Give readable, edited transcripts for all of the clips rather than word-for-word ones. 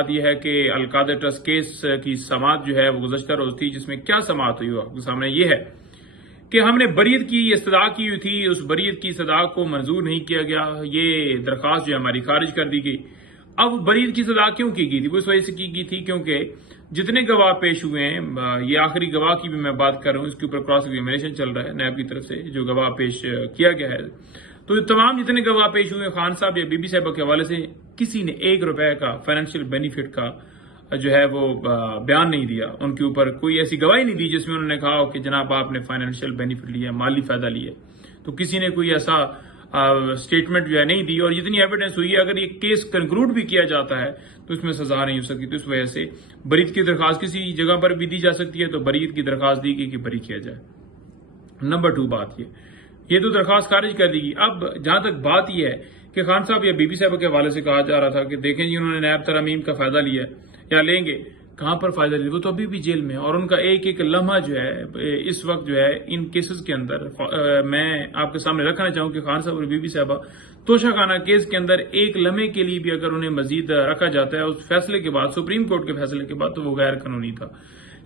بات یہ ہے کہ القادر ٹرسٹ کیس کی سماعت جو ہے وہ گزشتہ روز تھی، جس میں کیا سماعت ہوئی آپ کے سامنے یہ ہے کہ ہم نے بریت کی استدعا کی ہوئی تھی، اس بریت کی استدعا کو منظور نہیں کیا گیا، یہ درخواست جو ہماری خارج کر دی گئی۔ اب بریت کی استدعا کیوں کی گئی تھی؟ وہ اس وجہ سے کی گئی تھی کیونکہ جتنے گواہ پیش ہوئے ہیں، یہ آخری گواہ کی بھی میں بات کر رہا ہوں، اس کے اوپر کراس ایگزامینیشن چل رہا ہے نیب کی طرف سے، جو گواہ پیش کیا گیا ہے، تو تمام جتنے گواہ پیش ہوئے خان صاحب یا بی بی صاحبہ کے حوالے سے کسی نے ₹1 کا فائنینشیل بینیفٹ کا جو ہے وہ بیان نہیں دیا، ان کے اوپر کوئی ایسی گواہی نہیں دی جس میں انہوں نے کہا کہ جناب آپ نے فائنینشیل بینیفٹ لیا، مالی فائدہ لیا، تو کسی نے کوئی ایسا سٹیٹمنٹ جو ہے نہیں دی، اور جتنی ایویڈنس ہوئی ہے اگر یہ کیس کنکلوڈ بھی کیا جاتا ہے تو اس میں سزا نہیں ہو سکتی، تو اس وجہ سے بریت کی درخواست کسی جگہ پر بھی دی جا سکتی ہے، تو بریت کی درخواست دی گئی کہ بری کیا جائے۔ نمبر 2 بات یہ تو درخواست خارج کر دی گئی۔ اب جہاں تک بات یہ ہے کہ خان صاحب یا بی بی صاحبہ کے حوالے سے کہا جا رہا تھا کہ دیکھیں جی انہوں نے نیب ترامیم کا فائدہ لیا ہے یا لیں گے، کہاں پر فائدہ لیا؟ وہ تو ابھی بھی جیل میں ہے، اور ان کا ایک ایک لمحہ جو ہے اس وقت جو ہے ان کیسز کے اندر میں آپ کے سامنے رکھنا چاہوں کہ خان صاحب اور بی بی صاحبہ توشہ خانہ کیس کے اندر ایک لمحے کے لیے بھی اگر انہیں مزید رکھا جاتا ہے اس فیصلے کے بعد، سپریم کورٹ کے فیصلے کے بعد، تو وہ غیر قانونی تھا۔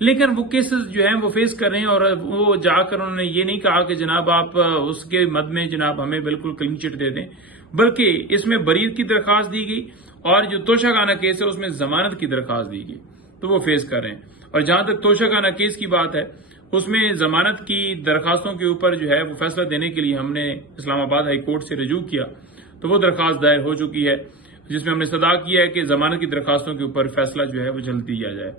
لیکن وہ کیسز جو ہیں وہ فیس کر رہے ہیں، اور وہ جا کر انہوں نے یہ نہیں کہا کہ جناب آپ اس کے مد میں جناب ہمیں بالکل کلین چٹ دے دیں، بلکہ اس میں بریت کی درخواست دی گئی، اور جو توشہ خانہ کیس ہے اس میں ضمانت کی درخواست دی گئی، تو وہ فیس کر رہے ہیں۔ اور جہاں تک توشہ خانہ کیس کی بات ہے، اس میں ضمانت کی درخواستوں کے اوپر جو ہے وہ فیصلہ دینے کے لیے ہم نے اسلام آباد ہائی کورٹ سے رجوع کیا، تو وہ درخواست دائر ہو چکی ہے، جس میں ہم نے استدعا کیا ہے کہ ضمانت کی درخواستوں کے اوپر فیصلہ جو ہے وہ جلد دیا جائے۔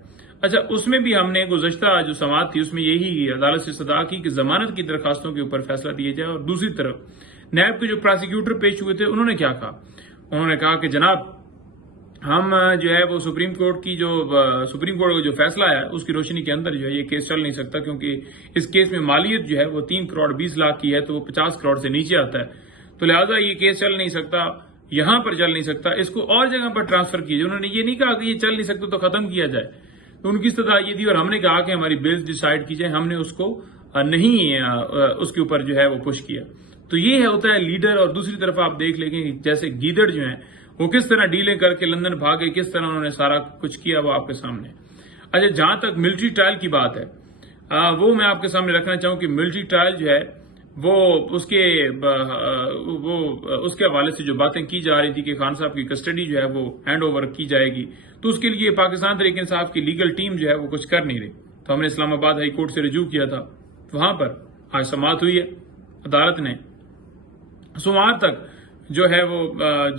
اچھا، اس میں بھی ہم نے گزشتہ جو سماعت تھی اس میں یہی عدالت سے استدعا کی کہ ضمانت کی درخواستوں کے اوپر فیصلہ دیا جائے، اور دوسری طرف نیب کے جو پراسیکیوٹر پیش ہوئے تھے انہوں نے کیا کہا؟ انہوں نے کہا کہ جناب ہم جو ہے وہ سپریم کورٹ کا جو فیصلہ ہے اس کی روشنی کے اندر جو ہے یہ کیس چل نہیں سکتا، کیونکہ اس کیس میں مالیت جو ہے وہ 3 کروڑ 20 لاکھ کی ہے، تو وہ 50 کروڑ سے نیچے آتا ہے، تو لہٰذا یہ کیس چل نہیں سکتا، یہاں پر چل نہیں سکتا، اس کو اور جگہ پر ٹرانسفر کیجیے۔ انہوں نے یہ نہیں کہا کہ یہ چل نہیں سکتا تو ختم کیا جائے، تو ان کی استدعا یہ تھی، اور ہم نے کہا کہ ہماری بلز ڈیسائیڈ کی جائے، ہم نے اس کو نہیں اس کے اوپر جو ہے وہ پش کیا۔ تو یہ ہوتا ہے لیڈر، اور دوسری طرف آپ دیکھ لیں کہ جیسے گیدڑ جو ہیں وہ کس طرح ڈیلیں کر کے لندن بھاگے، کس طرح انہوں نے سارا کچھ کیا، وہ آپ کے سامنے۔ اچھا، جہاں تک ملٹری ٹرائل کی بات ہے، وہ میں آپ کے سامنے رکھنا چاہوں کہ ملٹری ٹرائل جو ہے وہ اس کے حوالے سے جو باتیں کی جا رہی تھی کہ خان صاحب کی کسٹڈی جو ہے وہ ہینڈ اوور کی جائے گی، تو اس کے لیے پاکستان تحریک انصاف کی لیگل ٹیم جو ہے وہ کچھ کر نہیں رہی، تو ہم نے اسلام آباد ہائی کورٹ سے رجوع کیا تھا، وہاں پر آج سماعت ہوئی ہے، عدالت نے سوموار تک جو ہے وہ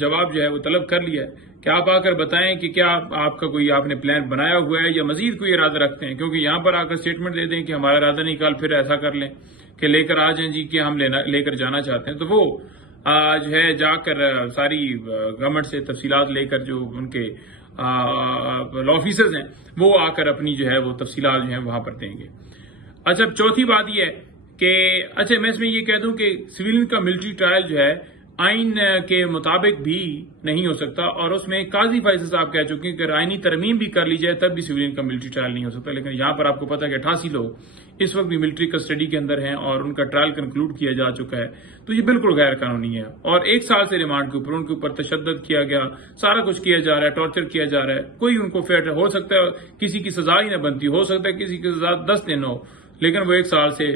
جواب جو ہے وہ طلب کر لیا ہے کہ آپ آ کر بتائیں کہ کیا آپ کا کوئی آپ نے پلان بنایا ہوا ہے یا مزید کوئی ارادہ رکھتے ہیں، کیونکہ یہاں پر آ کر اسٹیٹمنٹ دے دیں کہ ہمارا ارادہ نہیں، کل پھر ایسا کر لیں کہ لے کر آ جائیں جی کہ ہم لے کر جانا چاہتے ہیں، تو وہ جو ہے جا کر ساری گورنمنٹ سے تفصیلات لے کر جو ان کے لا آفیسرز ہیں وہ آ کر اپنی جو ہے وہ تفصیلات جو ہیں وہاں پر دیں گے۔ اچھا، چوتھی بات یہ ہے کہ اچھا میں اس میں یہ کہہ دوں کہ سویلین کا ملٹری ٹرائل جو ہے آئین کے مطابق بھی نہیں ہو سکتا، اور اس میں قاضی فیصل صاحب کہہ چکے ہیں کہ آئینی ترمیم بھی کر لی جائے تب بھی سویلین کا ملٹری ٹرائل نہیں ہو سکتا، لیکن یہاں پر آپ کو پتا ہے کہ 88 لوگ اس وقت بھی ملٹری کسٹڈی کے اندر ہیں اور ان کا ٹرائل کنکلوڈ کیا جا چکا ہے، تو یہ بالکل غیر قانونی ہے، اور 1 سال سے ریمانڈ کے اوپر ان کے اوپر تشدد کیا گیا، سارا کچھ کیا جا رہا ہے، ٹارچر کیا جا رہا ہے، کوئی ان کو فیئر ہو سکتا ہے کسی کی سزا ہی نہ بنتی، ہو سکتا ہے کسی کی سزا 10 دن ہو، لیکن وہ 1 سال سے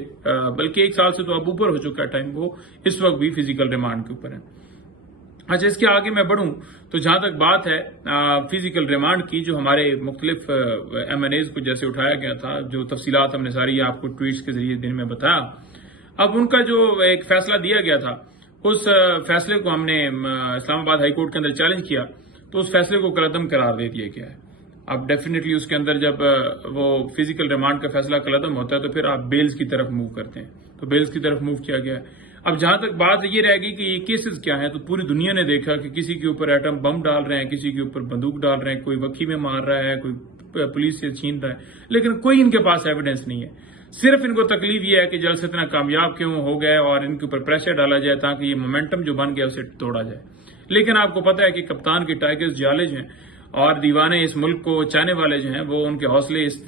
بلکہ 1 سال سے تو اب اوپر ہو چکا ہے ٹائم، وہ اس وقت بھی فزیکل ریمانڈ کے اوپر ہے۔ اچھا، اس کے آگے میں بڑھوں تو جہاں تک بات ہے فزیکل ریمانڈ کی، جو ہمارے مختلف MNAs کو جیسے اٹھایا گیا تھا، جو تفصیلات ہم نے ساری آپ کو ٹویٹس کے ذریعے دن میں بتایا، اب ان کا جو ایک فیصلہ دیا گیا تھا اس فیصلے کو ہم نے اسلام آباد ہائی کورٹ کے اندر چیلنج کیا، تو اس فیصلے کو کالعدم قرار دے دیا گیا ہے۔ اب ڈیفینیٹلی اس کے اندر جب وہ فزیکل ریمانڈ کا فیصلہ کالعدم ہوتا ہے تو پھر آپ بیلز کی طرف موو کرتے ہیں، تو بیلز کی طرف موو کیا گیا ہے۔ اب جہاں تک بات یہ رہے گی کہ یہ کیسز کیا ہیں، تو پوری دنیا نے دیکھا کہ کسی کے اوپر ایٹم بم ڈال رہے ہیں، کسی کے اوپر بندوق ڈال رہے ہیں، کوئی وکھی میں مار رہا ہے، کوئی پولیس سے چھین رہا ہے، لیکن کوئی ان کے پاس ایویڈنس نہیں ہے۔ صرف ان کو تکلیف یہ ہے کہ جلسہ اتنا کامیاب کیوں ہو گیا اور ان کے اوپر پریشر ڈالا جائے تاکہ یہ مومنٹم جو بن گیا اسے توڑا جائے۔ لیکن آپ کو پتا ہے کہ کپتان کے ٹائگرز جالج ہیں، اور دیوانے اس ملک کو چاہنے والے جو ہیں وہ ان کے حوصلے اس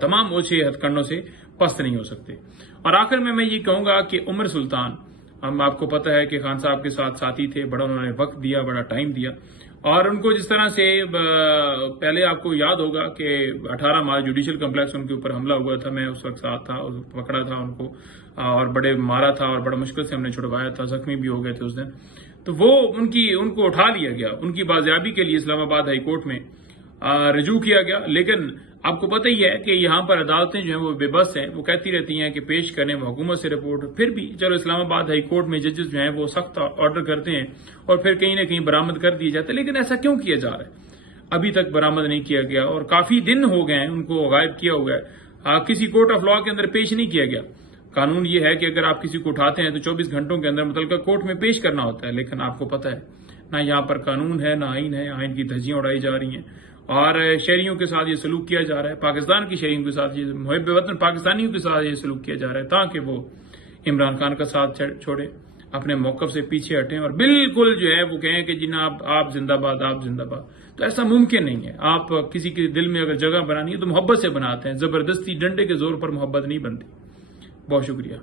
تمام اوچھے ہتھ کنڈوں سے پست نہیں ہو سکتے۔ اور آخر میں یہ کہوں گا کہ عمر سلطان، ہم آپ کو پتہ ہے کہ خان صاحب کے ساتھ ساتھی تھے، بڑا انہوں نے وقت دیا، بڑا ٹائم دیا، اور ان کو جس طرح سے پہلے آپ کو یاد ہوگا کہ 18 مارچ جوڈیشل کمپلیکس ان کے اوپر حملہ ہوا تھا، میں اس وقت ساتھ تھا، پکڑا تھا ان کو اور بڑے مارا تھا اور بڑا مشکل سے ہم نے چھڑوایا تھا، زخمی بھی ہو گئے تھے اس دن. تو وہ ان کو اٹھا لیا گیا، ان کی بازیابی کے لیے اسلام آباد ہائی کورٹ میں رجوع کیا گیا. لیکن آپ کو پتہ ہی ہے کہ یہاں پر عدالتیں جو ہیں وہ بے بس ہیں، وہ کہتی رہتی ہیں کہ پیش کریں وہ حکومت سے رپورٹ. پھر بھی چلو اسلام آباد ہائی کورٹ میں ججز جو ہیں وہ سخت آرڈر کرتے ہیں اور پھر کہیں نہ کہیں برآمد کر دیے جاتے ہیں. لیکن ایسا کیوں کیا جا رہا ہے؟ ابھی تک برآمد نہیں کیا گیا اور کافی دن ہو گئے ہیں ان کو غائب کیا ہوا ہے، کسی کورٹ آف لاء کے اندر پیش نہیں کیا گیا. قانون یہ ہے کہ اگر آپ کسی کو اٹھاتے ہیں تو 24 گھنٹوں کے اندر متعلقہ کورٹ میں پیش کرنا ہوتا ہے. لیکن آپ کو پتہ ہے نہ یہاں پر قانون ہے، نہ آئین ہے، آئین کی دھجیاں اڑائی جا رہی ہیں اور شہریوں کے ساتھ یہ سلوک کیا جا رہا ہے، پاکستان کی شہریوں کے ساتھ، یہ محب وطن پاکستانیوں کے ساتھ یہ سلوک کیا جا رہا ہے تاکہ وہ عمران خان کا ساتھ چھوڑے، اپنے موقف سے پیچھے ہٹیں اور بالکل جو ہے وہ کہیں کہ جناب آپ زندہ باد، آپ زندہ باد. تو ایسا ممکن نہیں ہے. آپ کسی کے دل میں اگر جگہ بنانی ہے تو محبت سے بناتے ہیں، زبردستی ڈنڈے کے زور پر محبت نہیں بنتی. بہت شکریہ.